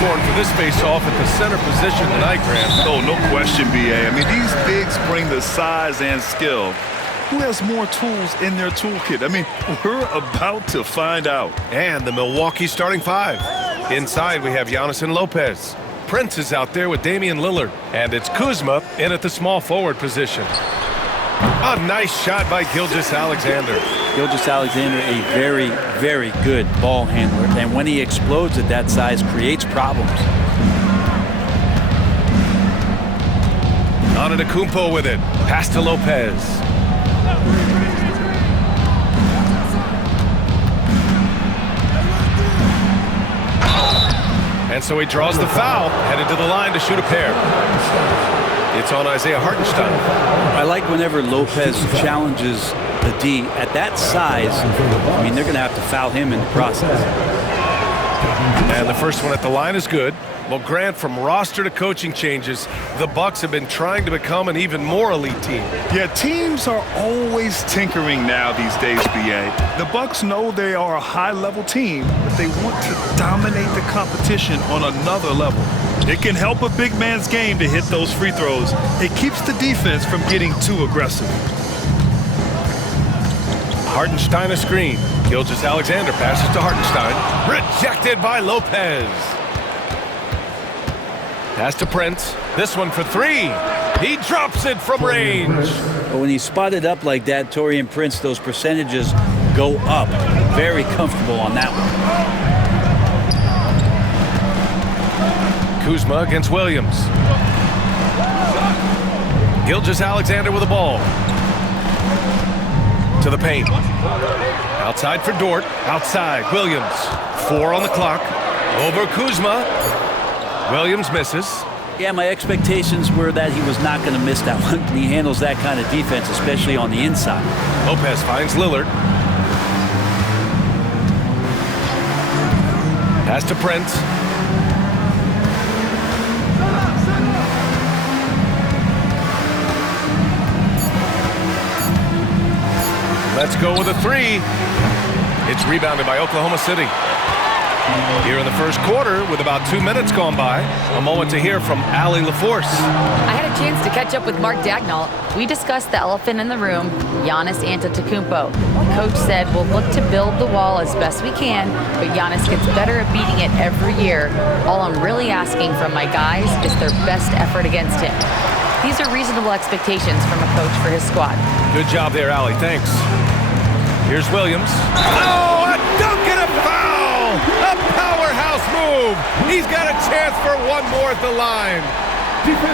unicorn for this face-off at the center position tonight, Grant. Oh, no question, B.A. I mean, these bigs bring the size and skill. Who has more tools in their toolkit? I mean, we're about to find out. And the Milwaukee starting five. Inside, we have Giannis and Lopez. Prince is out there with Damian Lillard. And it's Kuzma in at the small forward position. A nice shot by Gilgeous-Alexander. Gilgeous-Alexander, a very, very good ball handler. And when he explodes at that size, creates problems. Antetokounmpo with it. Pass to Lopez. And so he draws the foul, headed to the line to shoot a pair. It's on Isaiah Hartenstein. I like whenever Lopez challenges the D at that size. I mean, they're going to have to foul him in the process. And the first one at the line is good. Well, Grant, from roster to coaching changes, the Bucks have been trying to become an even more elite team. Yeah, teams are always tinkering now these days, B.A. The Bucks know they are a high-level team, but they want to dominate the competition on another level. It can help a big man's game to hit those free throws. It keeps the defense from getting too aggressive. Hartenstein a screen. Gilgeous-Alexander passes to Hartenstein. Rejected by Lopez. Pass to Prince. This one for three. He drops it from range. But when he's spotted up like that, Taurean Prince, those percentages go up. Very comfortable on that one. Kuzma against Williams. Gilgeous-Alexander with the ball. To the paint. Outside for Dort. Outside, Williams. 4 on the clock. Over Kuzma. Williams misses. Yeah, my expectations were that he was not going to miss that one. He handles that kind of defense, especially on the inside. Lopez finds Lillard. Pass to Prince. Let's go with a three. It's rebounded by Oklahoma City. Here in the first quarter, with about 2 minutes gone by, a moment to hear from Allie LaForce. I had a chance to catch up with Mark Dagnall. We discussed the elephant in the room, Giannis Antetokounmpo. Coach said we'll look to build the wall as best we can, but Giannis gets better at beating it every year. All I'm really asking from my guys is their best effort against him. These are reasonable expectations from a coach for his squad. Good job there, Allie. Thanks. Here's Williams. Oh, a dunk and a foul! A powerhouse move. He's got a chance for one more at the line.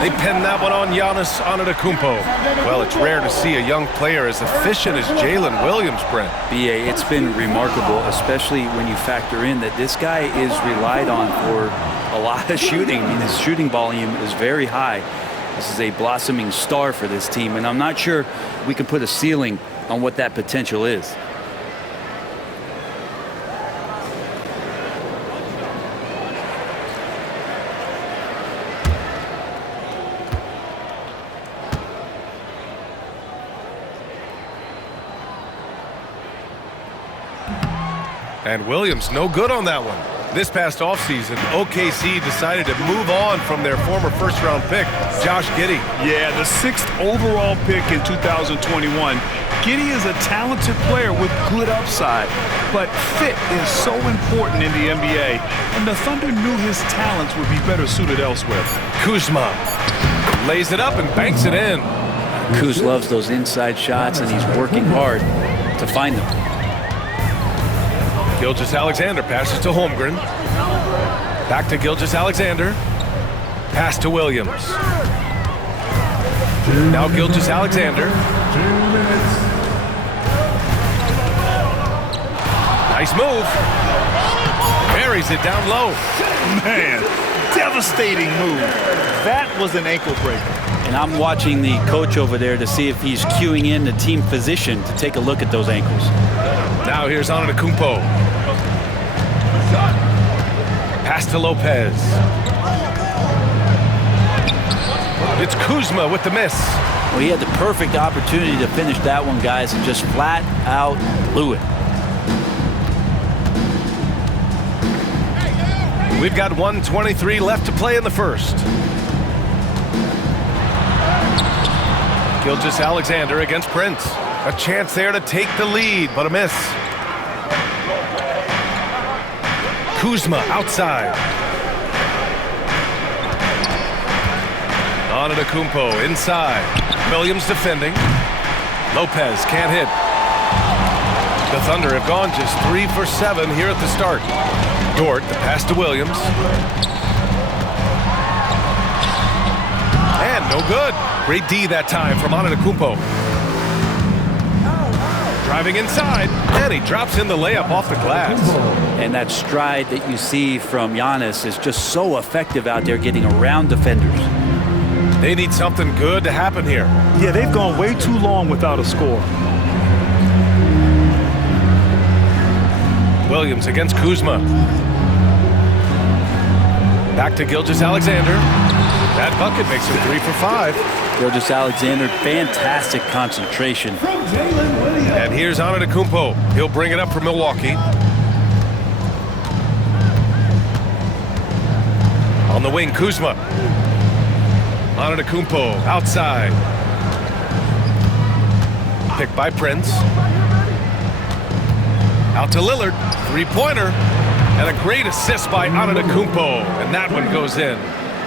They pinned that one on Giannis Antetokounmpo. Well, it's rare to see a young player as efficient as Jalen Williams, Brent. B.A., it's been remarkable, especially when you factor in that this guy is relied on for a lot of shooting. I mean, his shooting volume is very high. This is a blossoming star for this team, and I'm not sure we can put a ceiling on what that potential is. And Williams, no good on that one. This past offseason, OKC decided to move on from their former first-round pick, Josh Giddey. Yeah, the 6th overall pick in 2021. Giddey is a talented player with good upside, but fit is so important in the NBA, and the Thunder knew his talents would be better suited elsewhere. Kuzma lays it up and banks it in. Kuz loves those inside shots, and he's working hard to find them. Gilgeous-Alexander passes to Holmgren. Back to Gilgeous-Alexander. Pass to Williams. Now Gilgeous-Alexander. Nice move. Buries it down low. Man, devastating move. That was an ankle breaker. And I'm watching the coach over there to see if he's cueing in the team physician to take a look at those ankles. Now here's Antetokounmpo. Pass to Lopez. It's Kuzma with the miss. Well, he had the perfect opportunity to finish that one, guys, and just flat out blew it. We've got 1:23 left to play in the first. Gilgeous Alexander against Prince. A chance there to take the lead, but a miss. Kuzma outside. Antetokounmpo inside. Williams defending. Lopez can't hit. The Thunder have gone just 3 for 7 here at the start. Dort, the pass to Williams. And no good. Great D that time from Antetokounmpo. Driving inside, and he drops in the layup off the glass. And that stride that you see from Giannis is just so effective out there getting around defenders. They need something good to happen here. Yeah, they've gone way too long without a score. Williams against Kuzma. Back to Gilgeous Alexander. That bucket makes him 3 for 5. Gilgeous Alexander, fantastic concentration. And here's Antetokounmpo. He'll bring it up for Milwaukee. On the wing, Kuzma. Antetokounmpo outside. Picked by Prince. Out to Lillard. Three-pointer. And a great assist by Antetokounmpo. And that one goes in.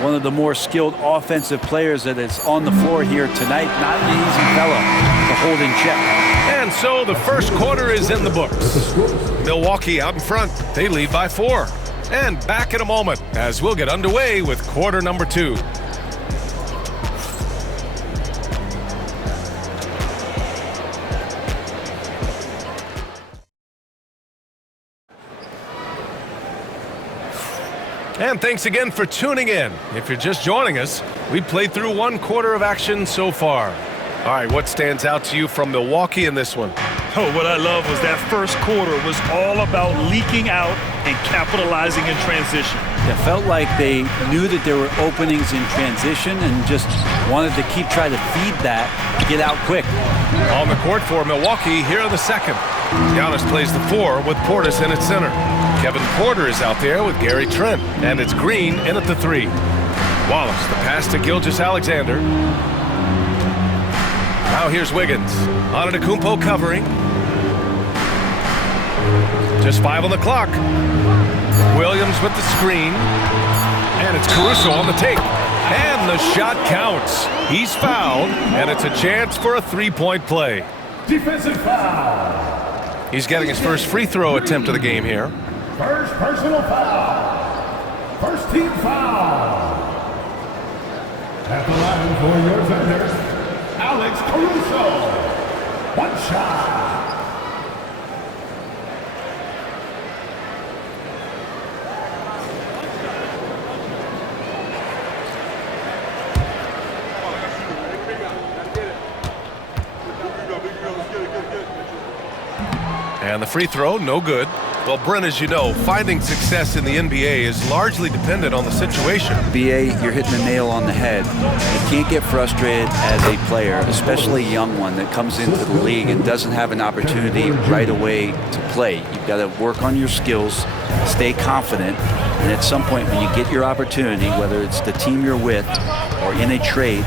One of the more skilled offensive players that is on the floor here tonight. Not an easy fella to hold in check. And so the first quarter is in the books. Milwaukee out in front. They lead by 4. And back in a moment as we'll get underway with quarter number 2. And thanks again for tuning in. If you're just joining us, we played through 1 quarter of action so far. All right, what stands out to you from Milwaukee in this one? Oh, what I love was that first quarter was all about leaking out and capitalizing in transition. It felt like they knew that there were openings in transition and just wanted to keep trying to feed that, get out quick. On the court for Milwaukee here in the second. Giannis plays the 4 with Portis in at center. Kevin Porter is out there with Gary Trent. And it's Green in at the 3. Wallace, the pass to Gilgeous Alexander. Now here's Wiggins. Antetokounmpo covering. Just 5 on the clock. Williams with the screen. And it's Caruso on the take. And the shot counts. He's fouled, and it's a chance for a 3-point play. Defensive foul. He's getting his first free throw attempt of the game here. First personal foul. First team foul. At the line for your defender, Alex Caruso. 1 shot. And the free throw, no good. Well, Brent, as you know, finding success in the NBA is largely dependent on the situation. BA, you're hitting the nail on the head. You can't get frustrated as a player, especially a young one that comes into the league and doesn't have an opportunity right away to play. You've got to work on your skills, stay confident, and at some point when you get your opportunity, whether it's the team you're with or in a trade,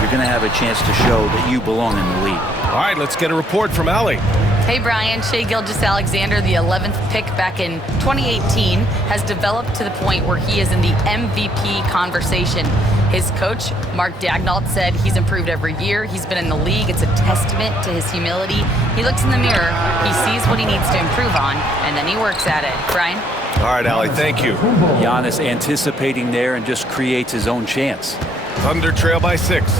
you're going to have a chance to show that you belong in the league. All right, let's get a report from Allie. Hey Brian, Shai Gilgeous-Alexander, the 11th pick back in 2018, has developed to the point where he is in the MVP conversation. His coach, Mark Daigneault, said he's improved every year. He's been in the league. It's a testament to his humility. He looks in the mirror, he sees what he needs to improve on, and then he works at it. Brian? All right, Allie, thank you. Giannis anticipating there and just creates his own chance. Thunder trail by 6.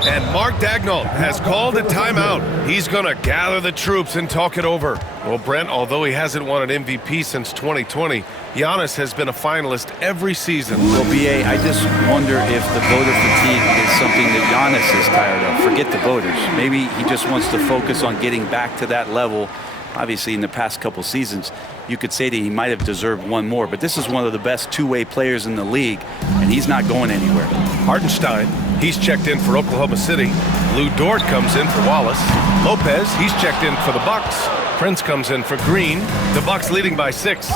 And Mark Daigneault has called a timeout. He's going to gather the troops and talk it over. Well, Brent, although he hasn't won an MVP since 2020, Giannis has been a finalist every season. Well, BA, I just wonder if the voter fatigue is something that Giannis is tired of. Forget the voters. Maybe he just wants to focus on getting back to that level. Obviously, in the past couple seasons, you could say that he might have deserved one more, but this is one of the best two-way players in the league, and he's not going anywhere. Hartenstein, he's checked in for Oklahoma City. Lou Dort comes in for Wallace. Lopez, he's checked in for the Bucks. Prince comes in for Green. The Bucks leading by 6.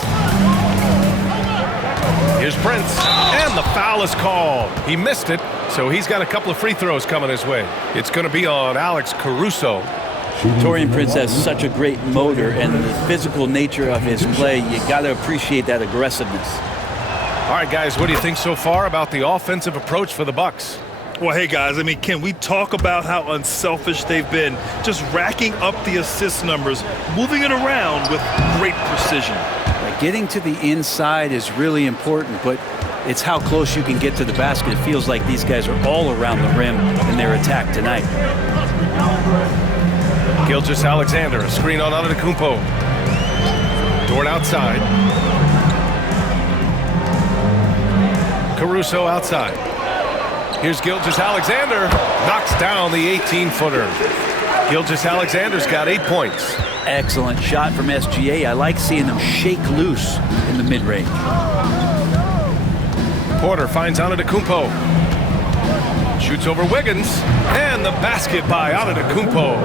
Here's Prince, and the foul is called. He missed it, so he's got a couple of free throws coming his way. It's going to be on Alex Caruso. Taurean Prince has such a great motor, and the physical nature of his play, you got to appreciate that aggressiveness. All right, guys, what do you think so far about the offensive approach for the Bucks? Well, hey, guys, I mean, can we talk about how unselfish they've been? Just racking up the assist numbers, moving it around with great precision. Getting to the inside is really important, but it's how close you can get to the basket. It feels like these guys are all around the rim in their attack tonight. Gilgeous-Alexander, a screen on Antetokounmpo. Dort outside. Caruso outside. Here's Gilgeous-Alexander, knocks down the 18-footer. Gilgeous-Alexander's got 8 points. Excellent shot from SGA. I like seeing them shake loose in the mid-range. Porter finds Antetokounmpo. Shoots over Wiggins, and the basket by Antetokounmpo.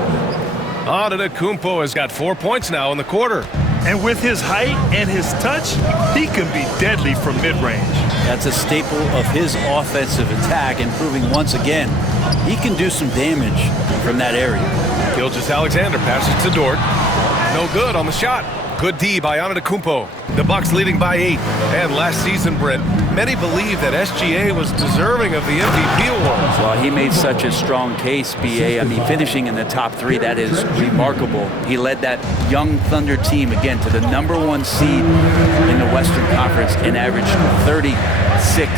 Antetokounmpo has got 4 points now in the quarter. And with his height and his touch, he can be deadly from mid-range. That's a staple of his offensive attack, and proving once again he can do some damage from that area. Gilgeous-Alexander passes to Dort. No good on the shot. Good D by Antetokounmpo. The Bucks leading by 8. And last season, Brent, many believe that SGA was deserving of the MVP award. Well, he made such a strong case, BA. I mean, finishing in the top 3, that is remarkable. He led that young Thunder team, again, to the #1 seed in the Western Conference and averaged 36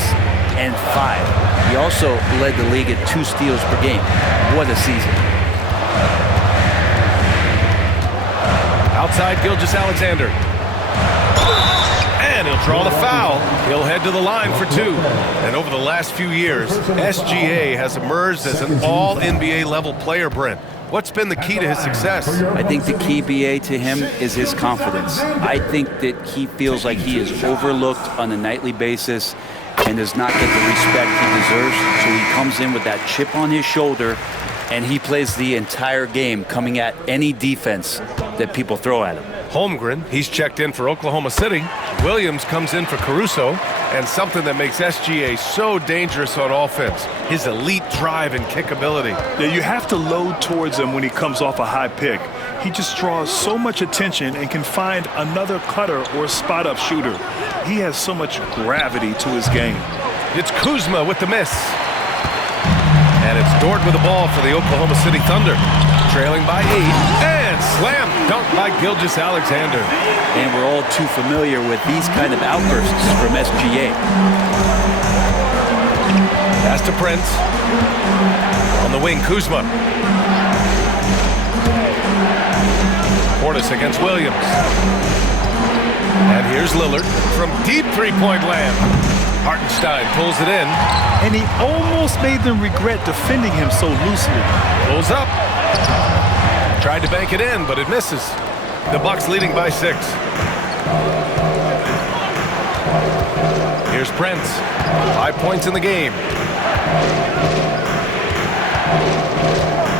and 5. He also led the league at 2 steals per game. What a season. Outside Gilgeous-Alexander. And he'll draw the foul. He'll head to the line for 2. And over the last few years, SGA has emerged as an all-NBA level player, Brent. What's been the key to his success? I think the key, BA, to him is his confidence. I think that he feels like he is overlooked on a nightly basis and does not get the respect he deserves. So he comes in with that chip on his shoulder, and he plays the entire game coming at any defense that people throw at him. Holmgren, he's checked in for Oklahoma City. Williams comes in for Caruso. And something that makes SGA so dangerous on offense, his elite drive and kickability. Yeah, you have to load towards him when he comes off a high pick. He just draws so much attention and can find another cutter or spot-up shooter. He has so much gravity to his game. It's Kuzma with the miss. And it's Dort with the ball for the Oklahoma City Thunder. Trailing by 8, and slam dunk by Gilgeous-Alexander. And we're all too familiar with these kind of outbursts from SGA. Pass to Prince. On the wing, Kuzma. Portis against Williams. And here's Lillard from deep three-point land. Hartenstein pulls it in. And he almost made them regret defending him so loosely. Pulls up. Tried to bank it in, but it misses. The Bucks leading by 6. Here's Prince. 5 points in the game.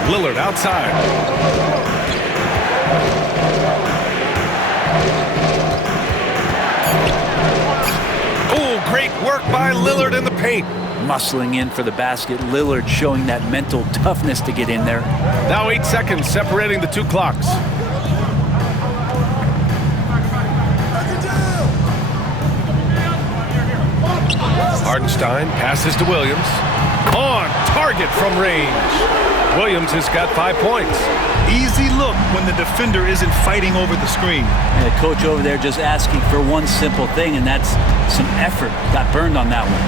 Lillard outside. Oh, great work by Lillard in the paint. Muscling in for the basket. Lillard showing that mental toughness to get in there. Now 8 seconds separating the 2 clocks. Hartenstein passes to Williams. On target from range. Williams has got 5 points. Easy look when the defender isn't fighting over the screen. And the coach over there just asking for one simple thing, and that's some effort. Got burned on that one.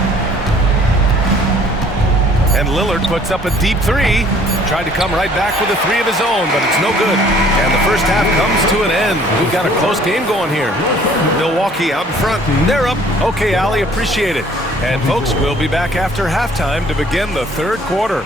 And Lillard puts up a deep 3. Tried to come right back with a 3 of his own, but it's no good. And the first half comes to an end. We've got a close game going here. Milwaukee out in front. They're up. Okay, Allie, appreciate it. And folks, we'll be back after halftime to begin the 3rd quarter.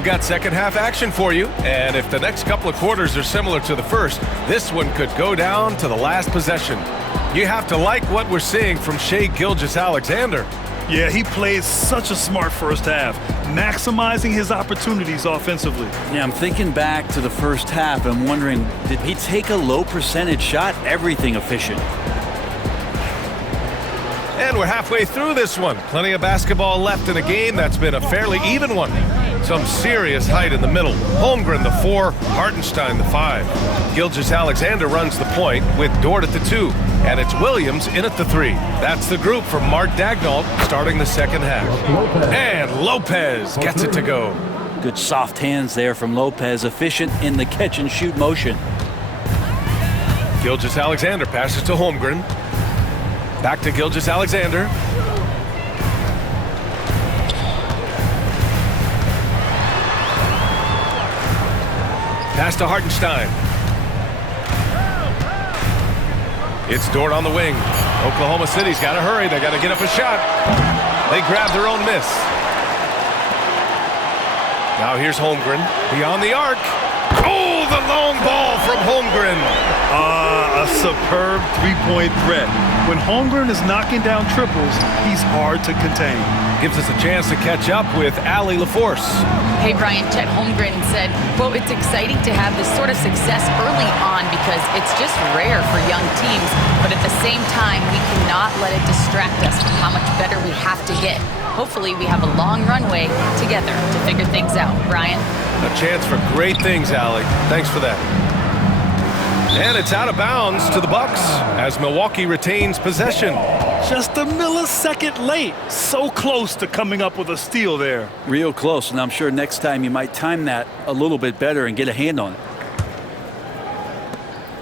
We've got second half action for you, and if the next couple of quarters are similar to the first, this one could go down to the last possession. You have to like what we're seeing from Shai Gilgeous-Alexander. Yeah, he played such a smart first half, maximizing his opportunities offensively. Yeah, I'm thinking back to the first half and wondering, did he take a low percentage shot? Everything efficient. And we're halfway through this one. Plenty of basketball left in a game that's been a fairly even one. Some serious height in the middle. Holmgren, the 4, Hartenstein, the 5. Gilgeous-Alexander runs the point with Dort at the 2. And it's Williams in at the 3. That's the group for Mark Daigneault starting the second half. And Lopez gets it to go. Good soft hands there from Lopez, efficient in the catch and shoot motion. Gilgeous-Alexander passes to Holmgren. Back to Gilgeous-Alexander. Pass to Hartenstein. It's Dort on the wing. Oklahoma City's got to hurry. They got to get up a shot. They grab their own miss. Now here's Holmgren beyond the arc. Oh, the long ball from Holmgren. A superb three-point threat. When Holmgren is knocking down triples, he's hard to contain. Gives us a chance to catch up with Allie LaForce. Hey, Brian, Chet Holmgren said, quote, "It's exciting to have this sort of success early on because it's just rare for young teams, but at the same time, we cannot let it distract us from how much better we have to get. Hopefully, we have a long runway together to figure things out." Brian? A chance for great things, Allie. Thanks for that. And it's out of bounds to the Bucks as Milwaukee retains possession. Just a millisecond late. So close to coming up with a steal there. Real close, and I'm sure next time you might time that a little bit better and get a hand on it.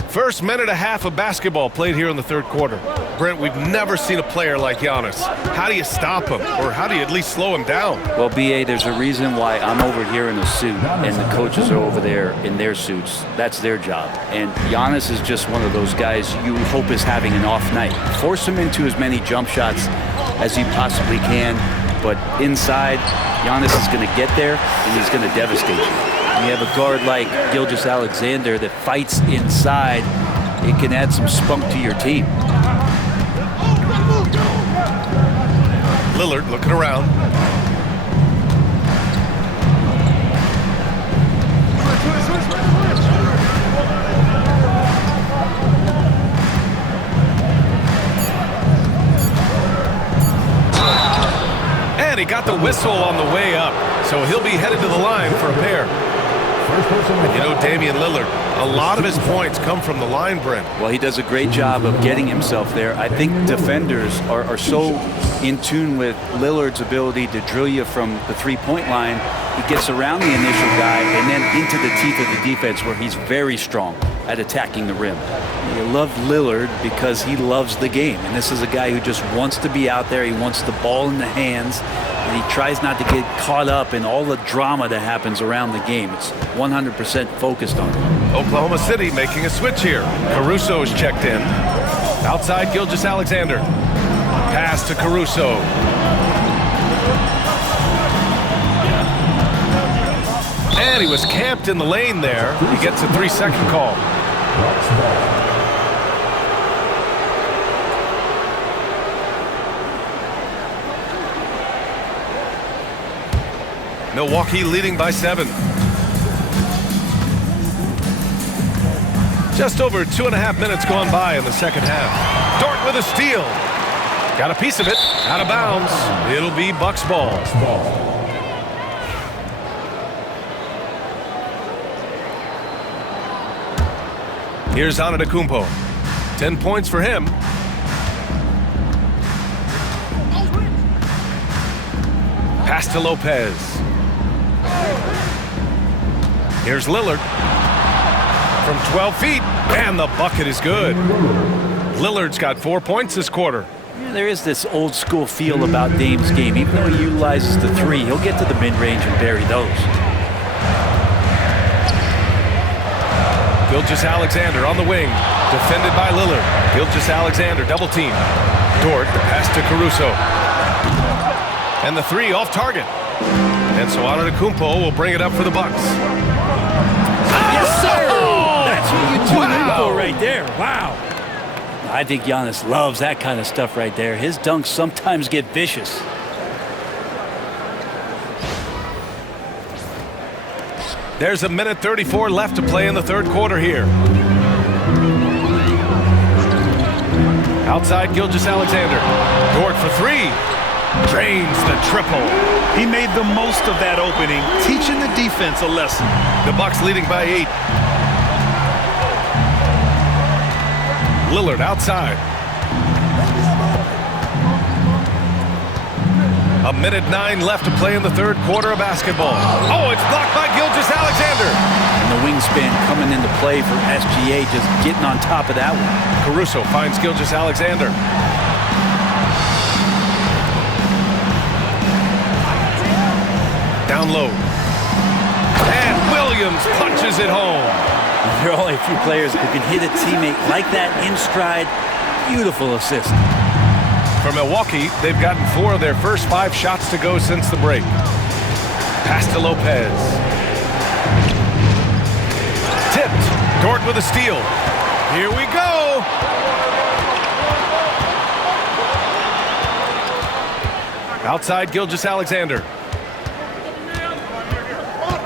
First minute and a half of basketball played here in the third quarter. Brent, we've never seen a player like Giannis. How do you stop him, or how do you at least slow him down? Well, B.A., there's a reason why I'm over here in a suit and the coaches are over there in their suits. That's their job. And Giannis is just one of those guys you hope is having an off night. Force him into as many jump shots as you possibly can, but inside, Giannis is going to get there and he's going to devastate you. You have a guard like Gilgeous-Alexander that fights inside, it can add some spunk to your team. Lillard looking around. And he got the whistle on the way up, so he'll be headed to the line for a pair. And you know, Damian Lillard, a lot of his points come from the line, Brent. Well, he does a great job of getting himself there. I think defenders are so in tune with Lillard's ability to drill you from the three-point line. He gets around the initial guy and then into the teeth of the defense where he's very strong at attacking the rim. You love Lillard because he loves the game. And this is a guy who just wants to be out there. He wants the ball in the hands. And he tries not to get caught up in all the drama that happens around the game. It's 100% focused on it. Oklahoma City making a switch here. Caruso is checked in. Outside Gilgeous-Alexander. Pass to Caruso. And he was camped in the lane there. He gets a 3-second call. Milwaukee leading by 7. Just over 2.5 minutes gone by in the second half. Dort with a steal. Got a piece of it. Out of bounds. It'll be Bucks ball. Here's Antetokounmpo. 10 points for him. Pass to Lopez. Here's Lillard. From 12 feet, and the bucket is good. Lillard's got 4 points this quarter. Yeah, there is this old school feel about Dame's game. Even though he utilizes the three, he'll get to the mid-range and bury those. Gilgeous-Alexander on the wing, defended by Lillard. Gilgeous-Alexander double team. Dort, the pass to Caruso. And the three off target. And so Antetokounmpo will bring it up for the Bucks. Yes, sir! Oh! That's what you tune in Wow! for right there. Wow. I think Giannis loves that kind of stuff right there. His dunks sometimes get vicious. There's a minute 34 left to play in the third quarter here. Outside Gilgeous-Alexander. Dort for three. Drains the triple. He made the most of that opening, teaching the defense a lesson. The Bucks leading by 8. Lillard outside. A minute 9 left to play in the third quarter of basketball. Oh, it's blocked by Gilgeous-Alexander. And the wingspan coming into play for SGA, just getting on top of that one. Caruso finds Gilgeous-Alexander. Down low. And Williams punches it home. There are only a few players who can hit a teammate like that in stride. Beautiful assist. For Milwaukee, they've gotten 4 of their first 5 shots to go since the break. Pass to Lopez. Tipped. Dort with a steal. Here we go. Outside Gilgeous-Alexander.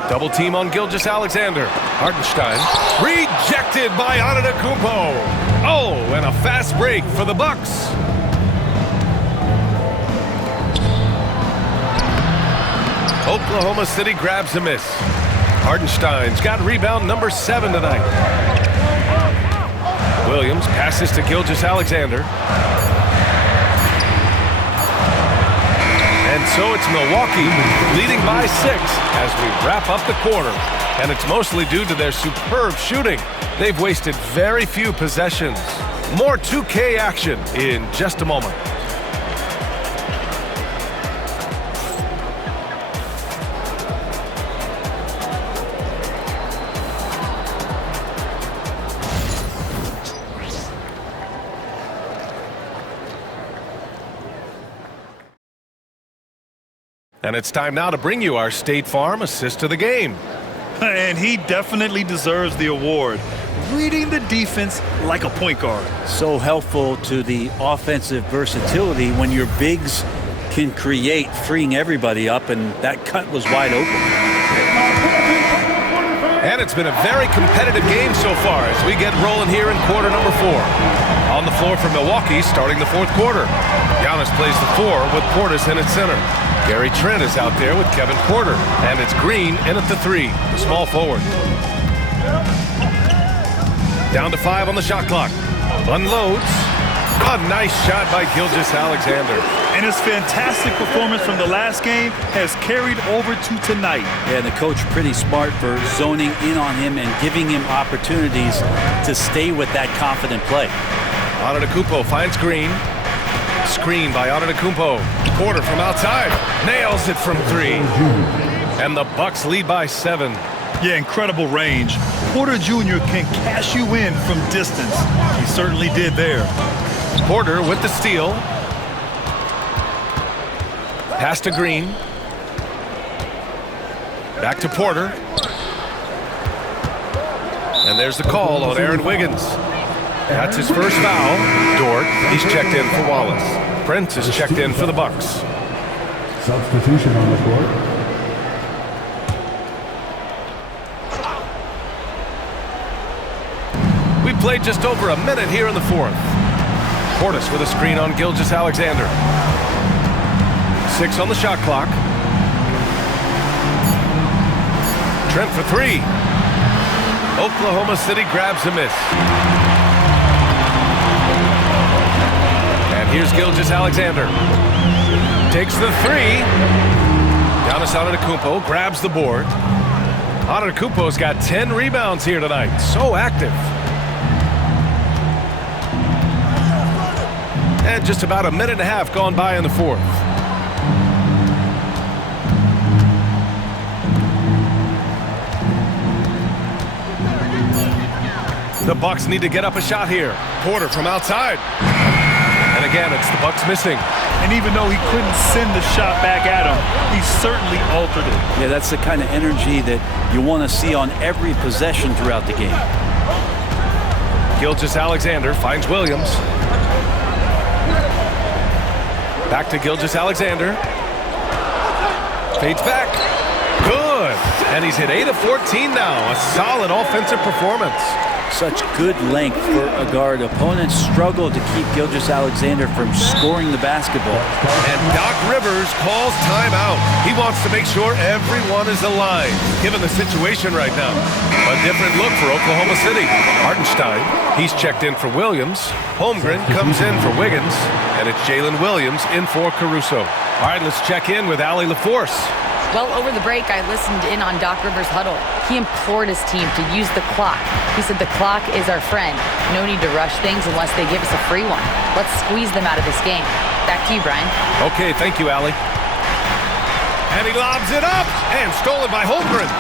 Double team on Gilgeous-Alexander. Hartenstein. Rejected by Antetokounmpo. Oh, and a fast break for the Bucks. Oklahoma City grabs a miss. Hartenstein's got rebound number 7 tonight. Williams passes to Gilgeous-Alexander. And so it's Milwaukee leading by 6 as we wrap up the quarter. And it's mostly due to their superb shooting. They've wasted very few possessions. More 2K action in just a moment. And it's time now to bring you our State Farm assist of the game. And he definitely deserves the award. Reading the defense like a point guard. So helpful to the offensive versatility when your bigs can create, freeing everybody up, and that cut was wide open. And it's been a very competitive game so far as we get rolling here in quarter number 4. On the floor for Milwaukee starting the fourth quarter. Giannis plays the 4 with Portis in at center. Gary Trent is out there with Kevin Porter. And it's Green in at the 3, the small forward. Down to 5 on the shot clock. Unloads. A nice shot by Gilgeous-Alexander. And his fantastic performance from the last game has carried over to tonight. Yeah, the coach pretty smart for zoning in on him and giving him opportunities to stay with that confident play. Antetokounmpo finds Green. Screen by Antetokounmpo. Porter from outside. Nails it from 3. And the Bucks lead by 7. Yeah, incredible range. Porter Jr. can cash you in from distance. He certainly did there. Porter with the steal. Pass to Green. Back to Porter. And there's the call on Aaron Wiggins. That's his first foul. Dort, he's checked in for Wallace. Prince is checked in for the Bucks. Substitution on the court. We played just over a minute here in the fourth. Portis with a screen on Gilgeous-Alexander. 6 on the shot clock. Trent for 3. Oklahoma City grabs a miss. And here's Gilgeous-Alexander. Takes the 3. Giannis Antetokounmpo grabs the board. Antetokounmpo's got 10 rebounds here tonight. So active. And just about a minute and a half gone by in the fourth. The Bucks need to get up a shot here. Porter from outside. And again, it's the Bucks missing. And even though he couldn't send the shot back at him, he certainly altered it. Yeah, that's the kind of energy that you want to see on every possession throughout the game. Gilgeous-Alexander finds Williams. Back to Gilgeous-Alexander. Fades back. Good. And he's hit 8 of 14 now. A solid offensive performance. Such good length for a guard. Opponents struggle to keep Gilgeous-Alexander from scoring the basketball. And Doc Rivers calls timeout. He wants to make sure everyone is aligned, given the situation right now. A different look for Oklahoma City. Hartenstein, he's checked in for Williams. Holmgren comes in for Wiggins. And it's Jalen Williams in for Caruso. All right, let's check in with Allie LaForce. Well, over the break, I listened in on Doc Rivers' huddle. He implored his team to use the clock. He said the clock is our friend. No need to rush things unless they give us a free one. Let's squeeze them out of this game. Back to you, Brian. Okay, thank you, Allie. And he lobs it up, and stolen by Holmgren.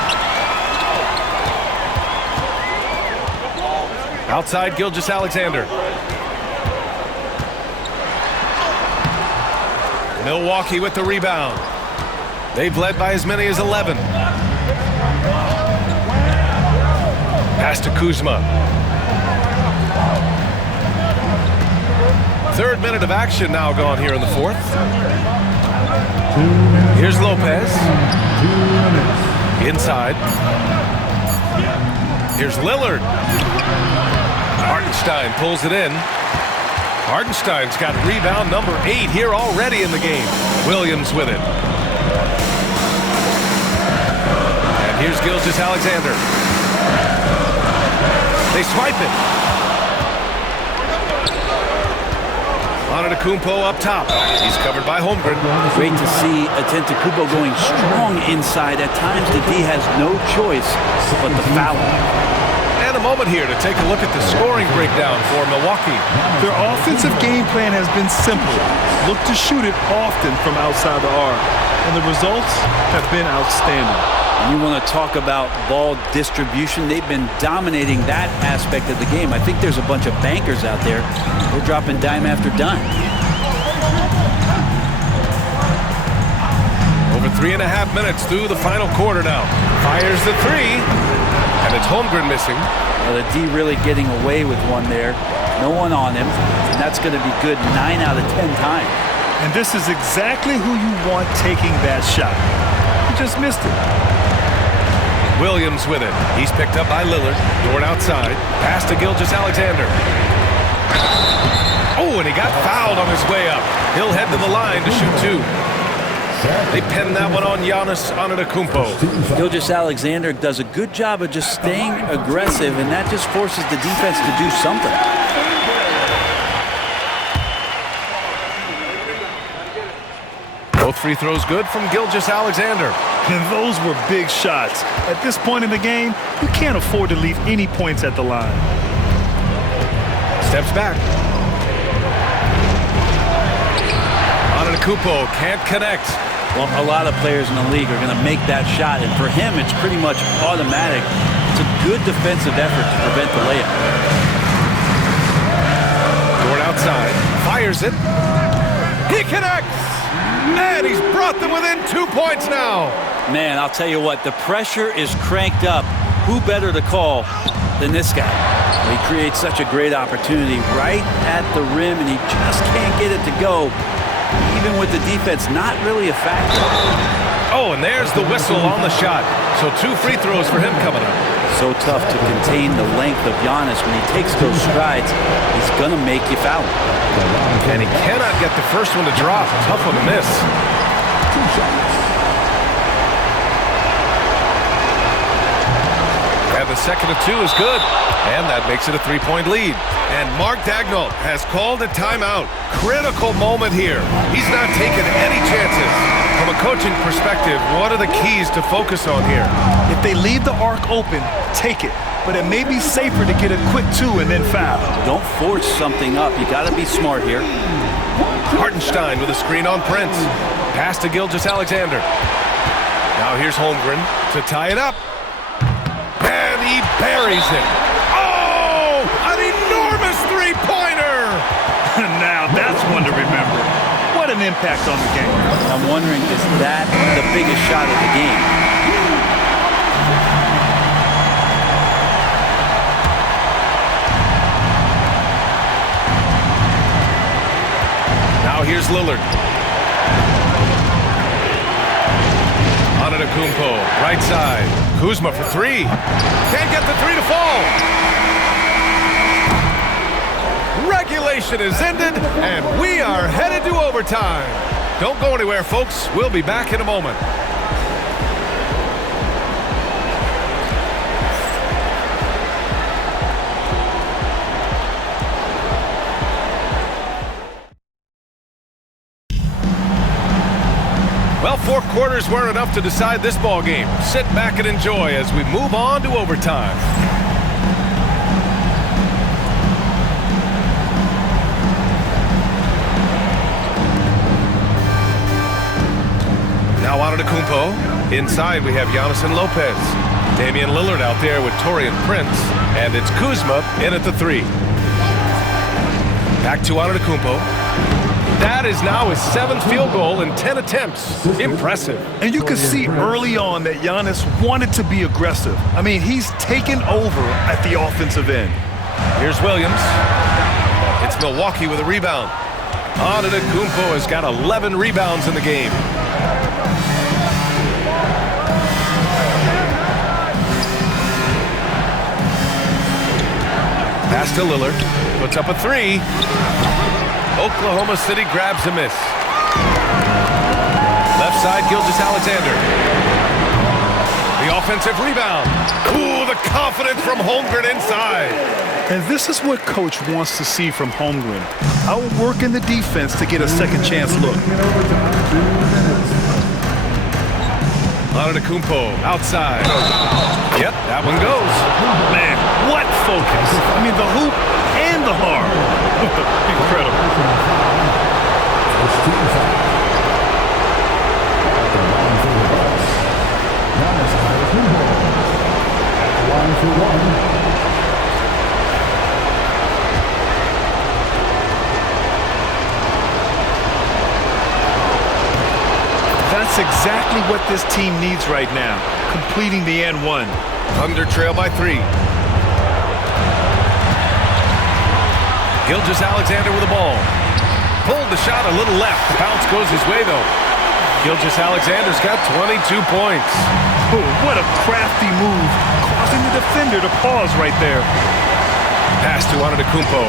Outside Gilgeous-Alexander. Milwaukee with the rebound. They've led by as many as 11. Pass to Kuzma. Third minute of action now gone here in the fourth. Here's Lopez. Inside. Here's Lillard. Hartenstein pulls it in. Hartenstein's got rebound number 8 here already in the game. Williams with it. And here's Gilgeous-Alexander. They swipe it. Antetokounmpo up top. He's covered by Holmgren. Great to see Antetokounmpo going strong inside. At times, the D has no choice but to foul. And a moment here to take a look at the scoring breakdown for Milwaukee. Their offensive game plan has been simple. Look to shoot it often from outside the arc. And the results have been outstanding. You want to talk about ball distribution. They've been dominating that aspect of the game. I think there's a bunch of bankers out there. They're dropping dime after dime. Over 3.5 minutes through the final quarter now. Fires the three. And it's Holmgren missing. Well, the D really getting away with one there. No one on him. And that's going to be good 9 out of 10 times. And this is exactly who you want taking that shot. He just missed it. Williams with it. He's picked up by Lillard. Dort outside. Pass to Gilgeous-Alexander. Oh, and he got fouled on his way up. He'll head to the line to shoot 2. They pinned that one on Giannis Antetokounmpo. Gilgeous-Alexander does a good job of just staying aggressive, and that just forces the defense to do something. Both free throws good from Gilgeous-Alexander. And those were big shots. At this point in the game, you can't afford to leave any points at the line. Steps back. Antetokounmpo can't connect. Well, a lot of players in the league are going to make that shot, and for him, it's pretty much automatic. It's a good defensive effort to prevent the layup. Dort outside. Fires it. He connects! And he's brought them within 2 points now. Man, I'll tell you what, the pressure is cranked up. Who better to call than this guy? He creates such a great opportunity right at the rim, and he just can't get it to go. Even with the defense not really a factor. Oh, and there's the whistle on the shot. So 2 free throws for him coming up. So tough to contain the length of Giannis. When he takes those strides, he's going to make you foul. And he cannot get the first one to drop. Tough one to miss. And the second of 2 is good. And that makes it a 3-point lead. And Mark Daigneault has called a timeout. Critical moment here. He's not taking any chances. From a coaching perspective, what are the keys to focus on here? If they leave the arc open, take it. But it may be safer to get a quick 2 and then foul. Don't force something up. You got to be smart here. Hartenstein with a screen on Prince. Pass to Gilgeous-Alexander. Now here's Holmgren to tie it up. And he buries it. Oh, an enormous three-pointer. Now that's one to impact on the game. I'm wondering, is that the biggest shot of the game? Now here's Lillard. Antetokounmpo, right side. Kuzma for three. Can't get the three to fall. Regulation is ended, and we are headed to overtime. Don't go anywhere, folks. We'll be back in a moment. Well, 4 quarters weren't enough to decide this ball game. Sit back and enjoy as we move on to overtime. Now Antetokounmpo. Inside we have Giannis and Lopez. Damian Lillard out there with Taurean Prince. And it's Kuzma in at the 3. Back to Antetokounmpo. That is now his 7th field goal in 10 attempts. Impressive. And you can see early on that Giannis wanted to be aggressive. I mean, he's taken over at the offensive end. Here's Williams. It's Milwaukee with a rebound. Antetokounmpo has got 11 rebounds in the game. Pass to Lillard. Puts up a 3. Oklahoma City grabs a miss. Left side, Gilgeous-Alexander. The offensive rebound. Ooh, the confidence from Holmgren inside. And this is what Coach wants to see from Holmgren. Outworking the defense to get a second chance look. Antetokounmpo outside. Yep, that one goes. Man, what focus. I mean, the hoop and the harm. Incredible. That's exactly what this team needs right now, completing the and one. Thunder trail by 3. Gilgeous-Alexander with the ball. Pulled the shot a little left. The bounce goes his way, though. Gilgeous-Alexander's got 22 points. Oh, what a crafty move, causing the defender to pause right there. Pass to Antetokounmpo.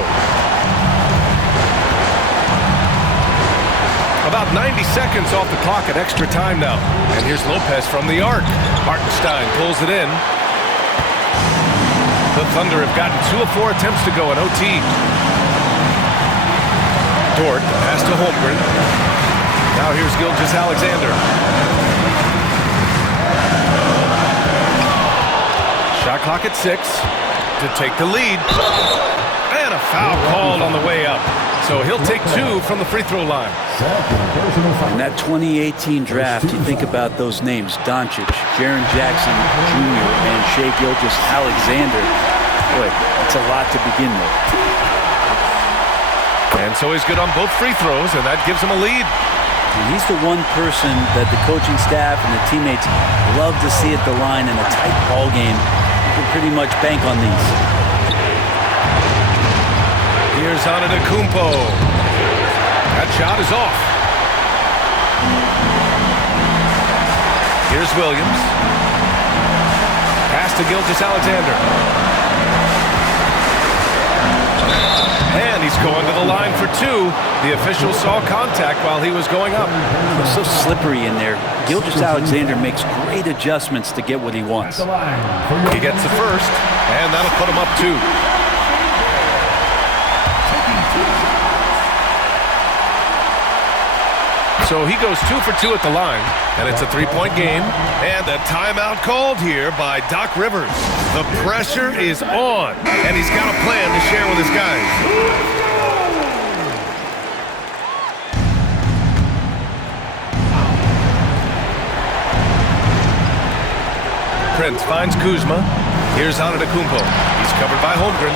About 90 seconds off the clock at extra time now. And here's Lopez from the arc. Hartenstein pulls it in. The Thunder have gotten 2 of 4 attempts to go in OT. Dort, pass to Holmgren. Now here's Gilgeous-Alexander. Shot clock at 6 to take the lead. And a foul called on the way up. So he'll take 2 from the free throw line. In that 2018 draft, you think about those names, Doncic, Jaren Jackson Jr., and Shai Gilgeous-Alexander. Boy, that's a lot to begin with. And so he's good on both free throws, and that gives him a lead. And he's the one person that the coaching staff and the teammates love to see at the line in a tight ball game. You can pretty much bank on these. Here's Antetokounmpo. That shot is off. Here's Williams. Pass to Gilgeous-Alexander. And he's going to the line for 2. The official saw contact while he was going up. It was so slippery in there. Gilgeous-Alexander makes great adjustments to get what he wants. He gets the first, and that'll put him up 2. So he goes 2 for 2 at the line, and it's a 3-point game. And a timeout called here by Doc Rivers. The pressure is on, and he's got a plan to share with his guys. Prince finds Kuzma. Here's Antetokounmpo. He's covered by Holmgren.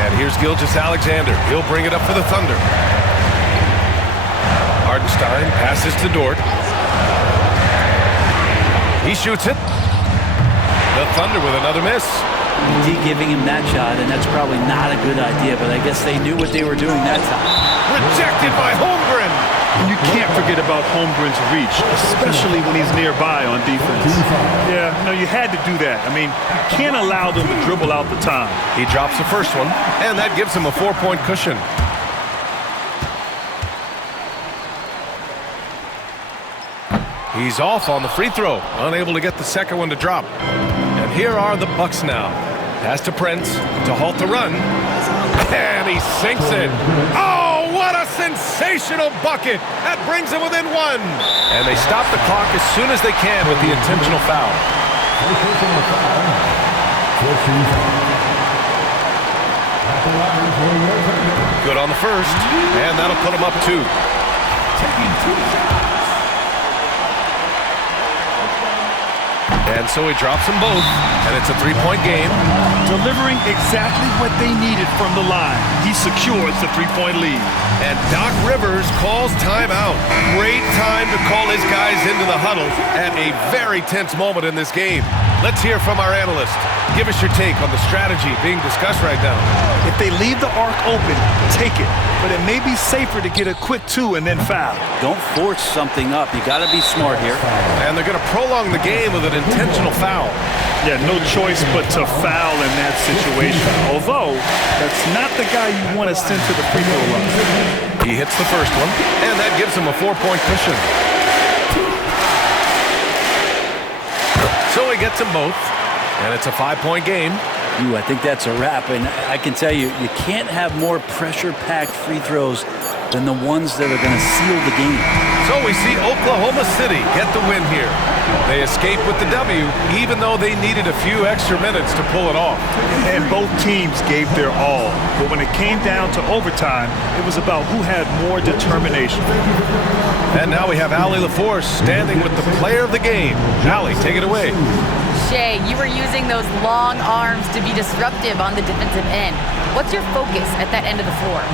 And And here's Gilgeous-Alexander. He'll bring it up for the Thunder. Hardenstein passes to Dort. He shoots it. The Thunder with another miss. D giving him that shot, and that's probably not a good idea, but I guess they knew what they were doing that time. Rejected by Holmgren. And you can't forget about Holmgren's reach, especially when he's nearby on defense. Yeah, no, you had to do that. I mean, you can't allow them to dribble out the time. He drops the first one, and that gives him a 4-point cushion. He's off on the free throw, unable to get the second one to drop. And here are the Bucks now. Pass to Prince to halt the run. And he sinks it. Oh, what a sensational bucket. That brings him within one. And they stop the clock as soon as they can with the intentional foul. Good on the first, and that'll put him up 2. And so he drops them both, and it's a 3-point game. Delivering exactly what they needed from the line. He secures the 3-point lead. And Doc Rivers calls timeout. Great time to call his guys into the huddle at a very tense moment in this game. Let's hear from our analyst. Give us your take on the strategy being discussed right now. If they leave the arc open, take it. But it may be safer to get a quick 2 and then foul. Don't force something up. You got to be smart here. And they're going to prolong the game with an intentional foul. Yeah, no choice but to foul in that situation. Although, that's not the guy you want to send to the free throw line. He hits the first one, and that gives him a 4-point cushion. So he gets them both, and it's a 5-point game. Ooh, I think that's a wrap, and I can tell you, you can't have more pressure-packed free throws than the ones that are going to seal the game. So we see Oklahoma City get the win here. They escape with the W, even though they needed a few extra minutes to pull it off. And both teams gave their all. But when it came down to overtime, it was about who had more determination. And now we have Allie LaForce standing with the player of the game. Allie, take it away. Shay, you were using those long arms to be disruptive on the defensive end. What's your focus at that end of the floor?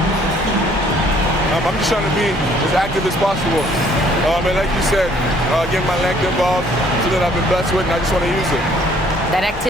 I'm just trying to be as active as possible. And like you said, getting my length involved, so that I've been blessed with, and I just want to use it. That activity